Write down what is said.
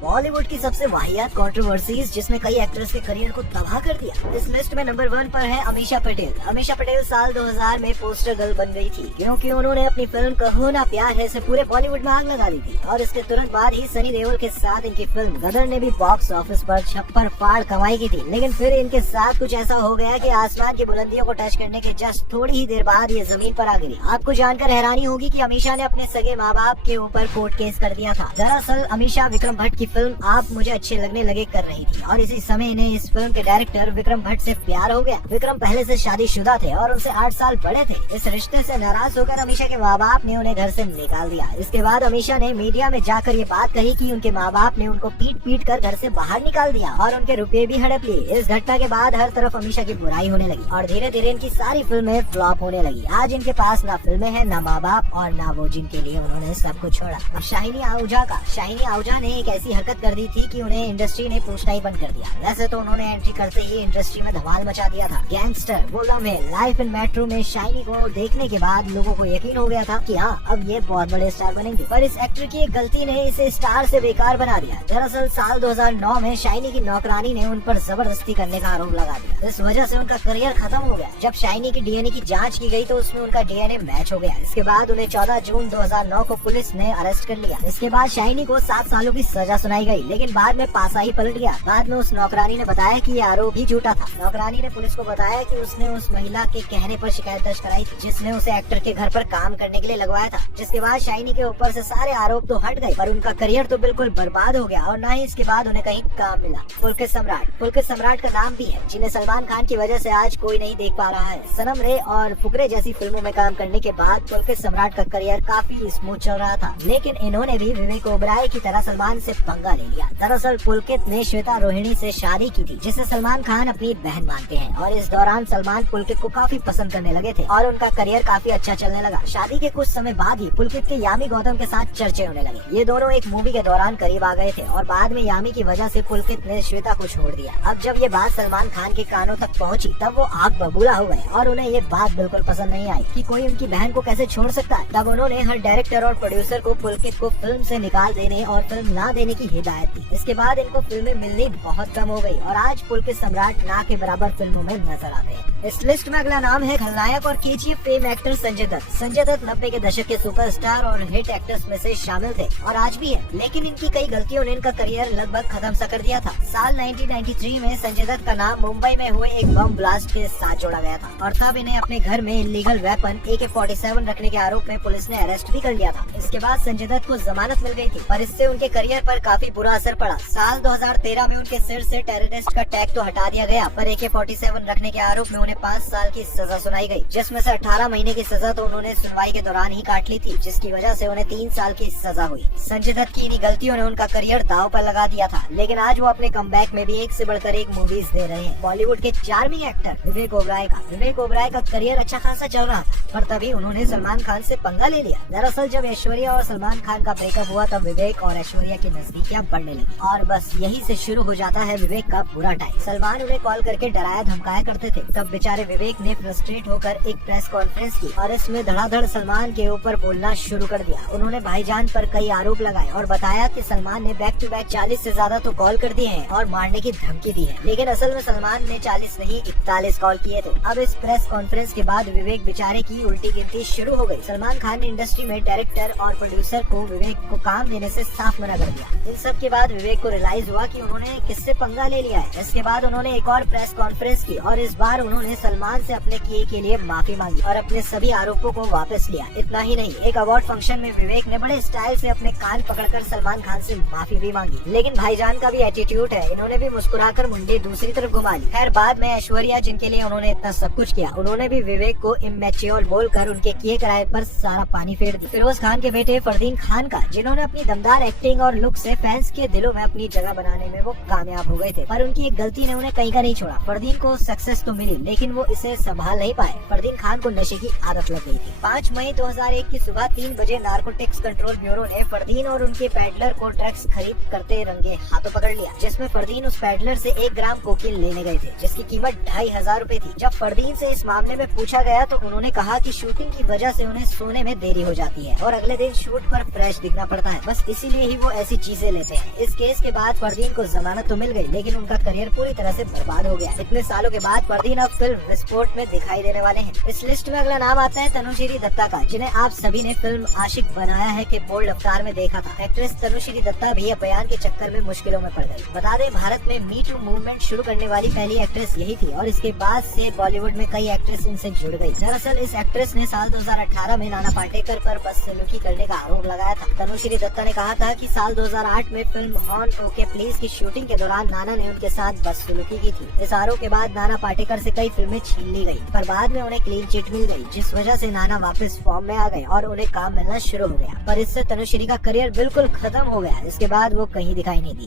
बॉलीवुड की सबसे वाहियात कंट्रोवर्सीज जिसमें कई एक्टर्स के करियर को तबाह कर दिया। इस लिस्ट में नंबर 1 पर है अमीषा पटेल। अमीषा पटेल साल 2000 में पोस्टर गर्ल बन गई थी क्योंकि उन्होंने अपनी फिल्म कहो ना प्यार है से पूरे बॉलीवुड में आग लगा दी थी और इसके तुरंत बाद ही सनी देओल के साथ इनकी फिल्म गदर ने भी बॉक्स ऑफिस पर छप्पर फाड़ कमाई की थी। लेकिन फिर इनके साथ कुछ ऐसा हो गया कि आसमान की बुलंदियों को टच करने के जस्ट थोड़ी ही देर बाद ये जमीन पर आ गिरी। आपको जानकर हैरानी होगी कि अमीषा ने अपने सगे माँ बाप के ऊपर कोर्ट केस कर दिया था। दरअसल अमीषा विक्रम भट्ट की फिल्म आप मुझे अच्छे लगने लगे कर रही थी और इसी समय इन्हें इस फिल्म के डायरेक्टर विक्रम भट्ट से प्यार हो गया। विक्रम पहले से शादीशुदा थे और उनसे 8 साल बड़े थे। इस रिश्ते से नाराज होकर अमीषा के माँ बाप ने उन्हें घर से निकाल दिया। इसके बाद अमीषा ने मीडिया में जाकर ये बात कही कि उनके माँ बाप ने उनको पीट कर घर से बाहर निकाल दिया और उनके रुपए भी हड़प लिए। इस घटना के बाद हर तरफ अमीषा की बुराई होने लगी और धीरे धीरे इनकी सारी फिल्में फ्लॉप होने लगी। आज इनके पास ना फिल्में हैं, ना माँ बाप और ना वो जिनके लिए उन्होंने सब कुछ छोड़ा। अब शाहिनी आहूजा ने एक ऐसी हरकत कर दी थी कि उन्हें इंडस्ट्री ने पूछना ही बंद कर दिया। वैसे तो उन्होंने एंट्री करते ही इंडस्ट्री में धमाल मचा दिया था। गैंगस्टर, वोल्डम में, लाइफ इन मेट्रो में शाइनी को देखने के बाद लोगों को यकीन हो गया था कि हाँ अब ये बहुत बड़े स्टार बनेंगे। पर इस एक्टर की एक गलती ने इसे स्टार से बेकार बना दिया। दरअसल साल 2009 में शाइनी की नौकरानी ने उन पर जबरदस्ती करने का आरोप लगा दिया। इस वजह से उनका करियर खत्म हो गया। जब शाइनी की डीएनए की जाँच की गयी तो उसमें उनका डीएनए मैच हो गया। इसके बाद उन्हें 14 जून 2009 को पुलिस ने अरेस्ट कर लिया। इसके बाद शाइनी को 7 सालों की सजा सुनाई गई, लेकिन बाद में पासा ही पलट गया। बाद में उस नौकरानी ने बताया कि ये आरोप ही झूठा था। नौकरानी ने पुलिस को बताया कि उसने उस महिला के कहने पर शिकायत दर्ज कराई थी जिसने उसे एक्टर के घर पर काम करने के लिए लगवाया था। जिसके बाद शाइनी के ऊपर से सारे आरोप तो हट गए पर उनका करियर तो बिल्कुल बर्बाद हो गया और न ही इसके बाद उन्हें कहीं काम मिला। पुलकित सम्राट का नाम भी है जिन्हें सलमान खान की वजह से आज कोई नहीं देख पा रहा है। सनम रे और फुकरे जैसी फिल्मों में काम करने के बाद पुलकित सम्राट का करियर काफी स्मूथ चल रहा था, लेकिन इन्होंने भी विवेक ओबराय की तरह सलमान से पंगा ले लिया। दरअसल पुलकित ने श्वेता रोहिणी से शादी की थी जिसे सलमान खान अपनी बहन मानते हैं और इस दौरान सलमान पुलकित को काफी पसंद करने लगे थे और उनका करियर काफी अच्छा चलने लगा। शादी के कुछ समय बाद ही पुलकित के यामी गौतम के साथ चर्चे होने लगे। ये दोनों एक मूवी के दौरान करीब आ गए थे और बाद में यामी की वजह से पुलकित ने श्वेता को छोड़ दिया। अब जब ये बात सलमान खान के कानों तक पहुंची तब वो आग बबूला हो गए और उन्हें ये बात बिल्कुल पसंद नहीं आई कि कोई उनकी बहन को कैसे छोड़ सकता है। तब उन्होंने हर डायरेक्टर और प्रोड्यूसर को पुलकित को फिल्म से निकाल देने और फिल्म ना देने की हिदायत दी। इसके बाद इनको फिल्में मिलनी बहुत कम हो गई और आज पुलकित सम्राट ना के बराबर फिल्मों में नजर आते हैं। इस लिस्ट में अगला नाम है खलनायक और KGF fame actor Sanjay Dutt. Sanjay Dutt 90 के दशक के सुपरस्टार और हिट एक्टर्स में से शामिल थे और आज भी है, लेकिन इनकी कई गलतियों ने इनका करियर लगभग खत्म सा कर दिया था। साल 1993 में संजय दत्त का नाम मुंबई में हुए एक बम ब्लास्ट के साथ जोड़ा गया था और तब इन्हें अपने घर में इलीगल वेपन AK-47 रखने के आरोप में पुलिस ने अरेस्ट भी कर लिया था। इसके बाद संजय दत्त को जमानत मिल गई थी पर इससे उनके करियर पर काफी बुरा असर पड़ा। साल 2013 में उनके सिर से टेररिस्ट का टैग तो हटा दिया गया पर AK-47 रखने के आरोप में उन्हें 5 साल की सजा सुनाई गई, जिसमें से 18 महीने की सजा तो उन्होंने सुनवाई के दौरान ही काट ली थी, जिसकी वजह से उन्हें 3 साल की सजा हुई। संजय दत्त की इन्हीं गलतियों ने उनका करियर दांव पर लगा दिया था, लेकिन आज वो अपने कमबैक में भी एक से बढ़कर एक मूवीज दे रहे हैं। बॉलीवुड के चार्मिंग एक्टर विवेक ओबराय का करियर अच्छा खासा चल रहा था पर तभी उन्होंने सलमान खान से पंगा ले लिया। दरअसल जब ऐश्वर्या और सलमान खान का ब्रेकअप हुआ तब विवेक और ऐश्वर्या की नजदीकियां बढ़ने लगी और बस यही से शुरू हो जाता है विवेक का बुरा टाइम। सलमान उन्हें कॉल करके डराया धमकाया करते थे। तब बेचारे विवेक ने फ्रस्ट्रेट होकर एक प्रेस कॉन्फ्रेंस की और इसमें धड़ाधड़ सलमान के ऊपर बोलना शुरू कर दिया। उन्होंने भाईजान पर कई आरोप लगाए और बताया कि सलमान ने बैक टू बैक 40 से ज्यादा तो कॉल कर दिए हैं और मारने की धमकी दी है, लेकिन असल में सलमान ने 40 नहीं 41 कॉल किए थे। अब इस प्रेस कॉन्फ्रेंस के बाद विवेक बेचारे की उल्टी गिनती शुरू हो गई। सलमान खान ने इंडस्ट्री में डायरेक्टर और प्रोड्यूसर को विवेक को काम देने से साफ मना कर दिया। इन सब के बाद विवेक को रियलाइज हुआ कि उन्होंने किससे पंगा ले लिया है। इसके बाद उन्होंने एक और प्रेस कॉन्फ्रेंस की और इस बार उन्होंने सलमान से अपने किए के लिए माफी मांगी और अपने सभी आरोपों को वापस लिया। इतना ही नहीं, एक अवार्ड फंक्शन में विवेक ने बड़े स्टाइल से अपने कान पकड़कर सलमान खान से माफी भी मांगी, लेकिन भाईजान का भी एटीट्यूड है, इन्होंने भी मुस्कुराकर मुंडी दूसरी तरफ घुमा ली। खैर बाद में ऐश्वर्या जिनके लिए उन्होंने इतना सब कुछ किया, उन्होंने भी विवेक को इमेच्योर बोलकर उनके किए कराए पर सारा पानी फेर दिया। फिरोज खान के बेटे फरदीन खान का, जिन्होंने अपनी दमदार एक्टिंग और लुक से फैंस के दिलों में अपनी जगह बनाने में वो कामयाब हो गए थे, पर उनकी एक गलती ने उन्हें कहीं का नहीं छोड़ा। फरदीन को सक्सेस तो मिली लेकिन वो इसे संभाल नहीं पाए। फरदीन खान को नशे की आदत लग गई थी। 5 मई 2001 की सुबह 3 बजे नार्कोटिक्स कंट्रोल ब्यूरो ने फरदीन और उनके पैडलर को ड्रग्स खरीद करते रंगे हाथों पकड़ लिया, जिसमें फरदीन उस पैडलर से 1 ग्राम कोकीन लेने गए थे जिसकी कीमत 2500 रूपए थी। जब फरदीन से इस मामले में पूछा गया तो उन्होंने कहा कि शूटिंग की वजह से उन्हें सोने में देरी हो जाती है और अगले दिन शूट पर फ्रेश दिखना पड़ता है, बस इसीलिए ही वो ऐसी चीजें दे लेते हैं। इस केस के बाद फरदीन को जमानत तो मिल गई, लेकिन उनका करियर पूरी तरह से बर्बाद हो गया। इतने सालों के बाद फरदीन अब फिल्म विस्फोट में दिखाई देने वाले हैं। इस लिस्ट में अगला नाम आता है तनुश्री दत्ता का, जिन्हें आप सभी ने फिल्म आशिक बनाया है के बोल्ड अवतार में देखा था। एक्ट्रेस तनुश्री दत्ता भी अब बयान के चक्कर में मुश्किलों में पड़ गई। बता दें, भारत में मी टू मूवमेंट शुरू करने वाली पहली एक्ट्रेस यही थी और इसके बाद से बॉलीवुड में कई एक्ट्रेस इनसे जुड़ गई। दरअसल इस एक्ट्रेस ने साल 2018 में नाना पाटेकर पर बदसलूकी करने का आरोप लगाया था। तनुश्री दत्ता ने कहा था कि साल 2008 में फिल्म हॉर्न ओके प्लीज की शूटिंग के दौरान नाना ने उनके साथ बदसलूकी की थी। इस आरोप के बाद नाना पाटेकर से कई फिल्में छीन ली गई, पर बाद में उन्हें क्लीन चिट मिल गई, जिस वजह से नाना वापस फॉर्म में आ गए और उन्हें काम मिलना शुरू हो गया। पर इससे तनुश्री का करियर बिल्कुल खत्म हो गया। इसके बाद वो कहीं दिखाई नहीं दी।